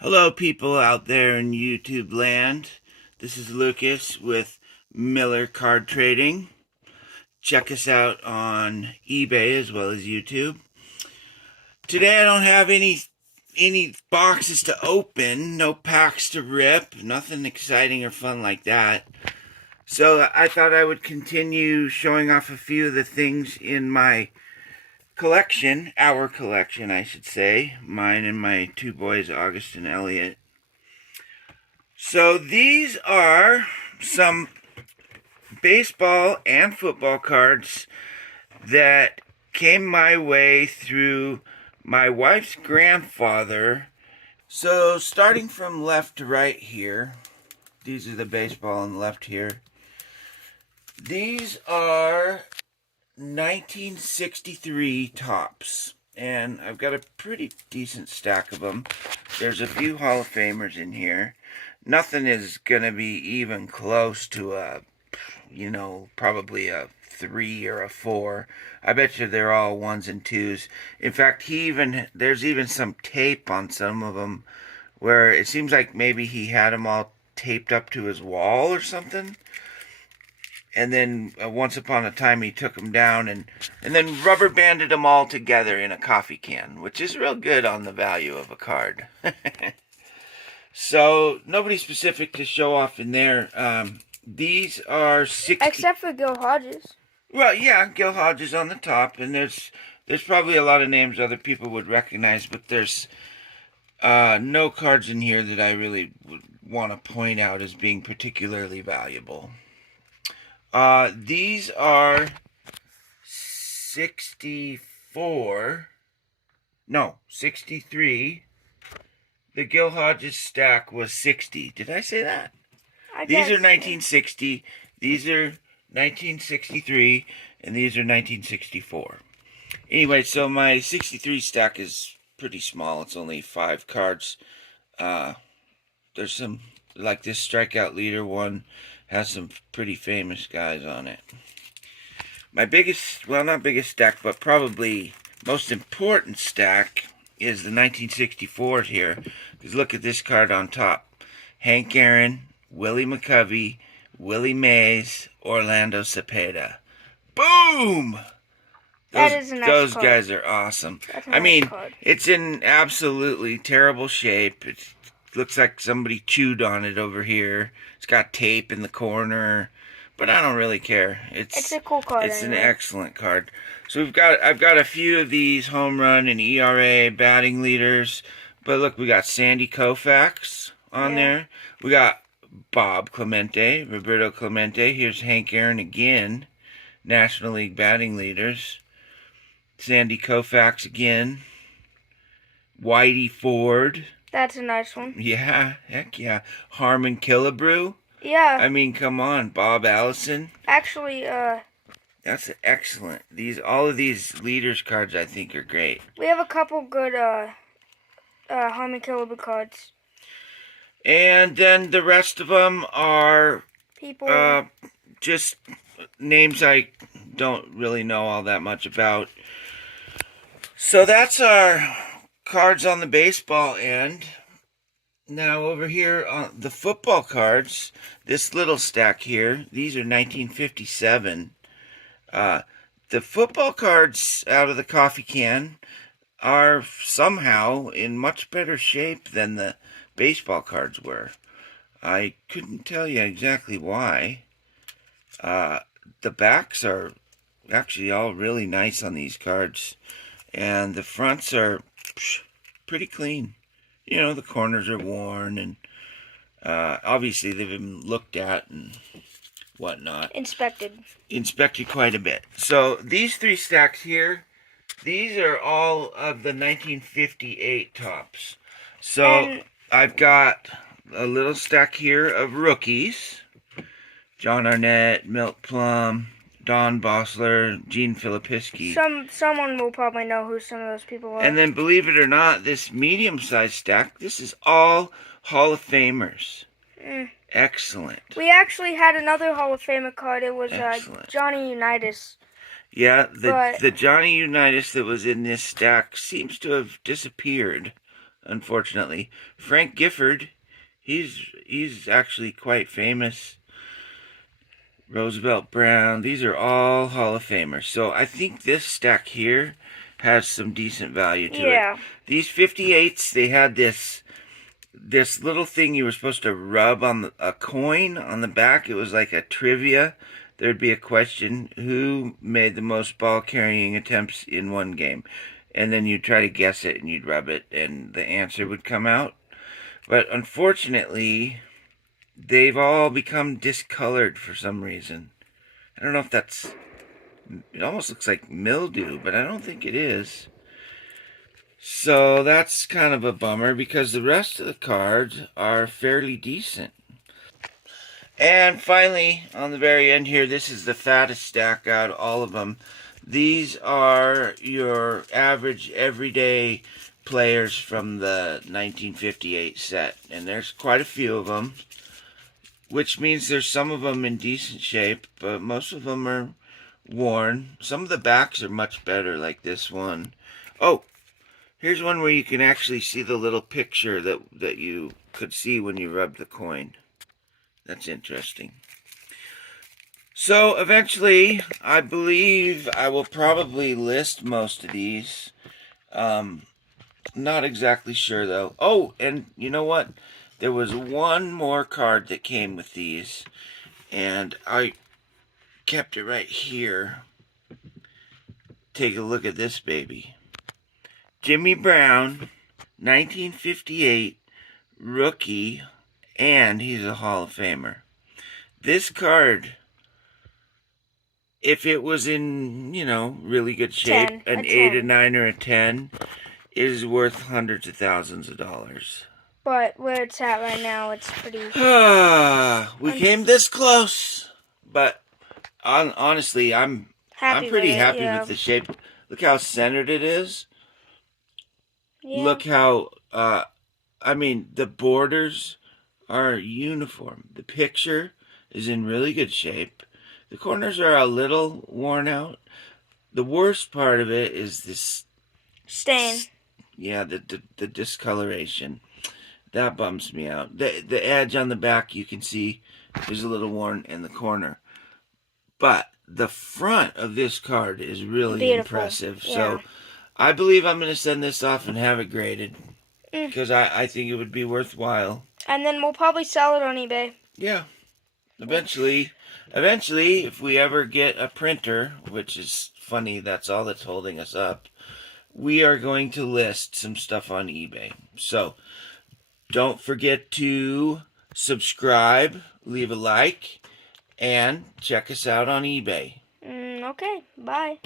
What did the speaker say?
Hello, people out there in YouTube land. This is Lucas with Miller Card Trading. Check us out on eBay as well as YouTube. Today I don't have any boxes to open, no packs to rip, nothing exciting or fun like that. So I thought I would continue showing off a few of the things in my collection, our collection, I should say, mine and my two boys, August and Elliot. So these are some baseball and football cards that came my way through my wife's grandfather. So starting from left to right here, these are the baseball on the left here. These are 1963 tops, and I've got a pretty decent stack of them. There's a few Hall of Famers in here. Nothing is gonna be even close to probably a 3 or a 4. I bet you they're all 1s and 2s. In fact, there's even some tape on some of them where it seems like maybe he had them all taped up to his wall or something. And then once upon a time he took them down and then rubber banded them all together in a coffee can, which is real good on the value of a card. So nobody specific to show off in there. These are 60. Except for Gil Hodges. Well, yeah, Gil Hodges on the top, and there's probably a lot of names other people would recognize, but there's no cards in here that I really would want to point out as being particularly valuable. These are 63. The Gil Hodges stack was 60. Did I say that? These are 1960. These are 1963. And these are 1964. Anyway, so my 63 stack is pretty small. It's only 5 cards. There's some, like this strikeout leader one, has some pretty famous guys on it. My biggest, well, not biggest stack, but probably most important stack is the 1964s here. Because look at this card on top. Hank Aaron, Willie McCovey, Willie Mays, Orlando Cepeda. Boom! Those guys are awesome. I mean, it's in absolutely terrible shape. It looks like somebody chewed on it over here. It's got tape in the corner, but I don't really care. It's a cool card. It's an excellent card. So I've got a few of these home run and ERA batting leaders, but look, we got Sandy Koufax on there. We got Bob Clemente, Roberto Clemente. Here's Hank Aaron again, National League batting leaders. Sandy Koufax again. Whitey Ford. That's a nice one. Yeah, heck yeah. Harmon Killebrew. Yeah. I mean, come on, Bob Allison. Actually, that's excellent. All of these leaders cards I think are great. We have a couple good Harmon Killebrew cards. And then the rest of them are people just names I don't really know all that much about. So that's our cards on the baseball end. Now over here on the football cards, this little stack here, these are 1957. The football cards out of the coffee can are somehow in much better shape than the baseball cards were. I couldn't tell you exactly why. The backs are actually all really nice on these cards, and the fronts are pretty clean. You know, the corners are worn, and obviously they've been looked at and whatnot. Inspected quite a bit. So these 3 stacks here, these are all of the 1958 tops. So I've got a little stack here of rookies. John Arnett, Milt Plum, Don Bossler, Gene Filipinski. Someone will probably know who some of those people are. And then, believe it or not, this medium-sized stack, this is all Hall of Famers. Excellent. We actually had another Hall of Famer card. It was Johnny Unitas. Yeah, the Johnny Unitas that was in this stack seems to have disappeared. unfortunately. Frank Gifford, he's actually quite famous. Roosevelt Brown, these are all Hall of Famers. So I think this stack here has some decent value to it. These 58s, they had this little thing you were supposed to rub on a coin on the back. It was like a trivia. There'd be a question, who made the most ball carrying attempts in one game? And then you'd try to guess it and you'd rub it and the answer would come out. But unfortunately, they've all become discolored for some reason. I don't know if that's... It almost looks like mildew, but I don't think it is. So that's kind of a bummer because the rest of the cards are fairly decent. And finally, on the very end here, this is the fattest stack out of all of them. These are your average everyday players from the 1958 set. And there's quite a few of them, which means there's some of them in decent shape, but most of them are worn. Some of the backs are much better, like this one. Oh, here's one where you can actually see the little picture that you could see when you rubbed the coin. That's interesting. So eventually, I believe I will probably list most of these. Not exactly sure though. Oh, and you know what? There was one more card that came with these, and I kept it right here. Take a look at this baby. Jimmy Brown, 1958, rookie, and he's a Hall of Famer. This card, if it was in, really good shape, an 8, a 9, or a 10, is worth hundreds of thousands of dollars. But where it's at right now, it's pretty... We came this close. But honestly, I'm pretty happy with the shape. Look how centered it is. Yeah. Look how, the borders are uniform. The picture is in really good shape. The corners are a little worn out. The worst part of it is this stain. Yeah, the discoloration. That bums me out. The edge on the back you can see is a little worn in the corner. But the front of this card is really beautiful. Impressive. Yeah. So I believe I'm going to send this off and have it graded. Because I think it would be worthwhile. And then we'll probably sell it on eBay. Yeah. Eventually, if we ever get a printer, which is funny, that's all that's holding us up, we are going to list some stuff on eBay. So, don't forget to subscribe, leave a like, and check us out on eBay. Okay, bye.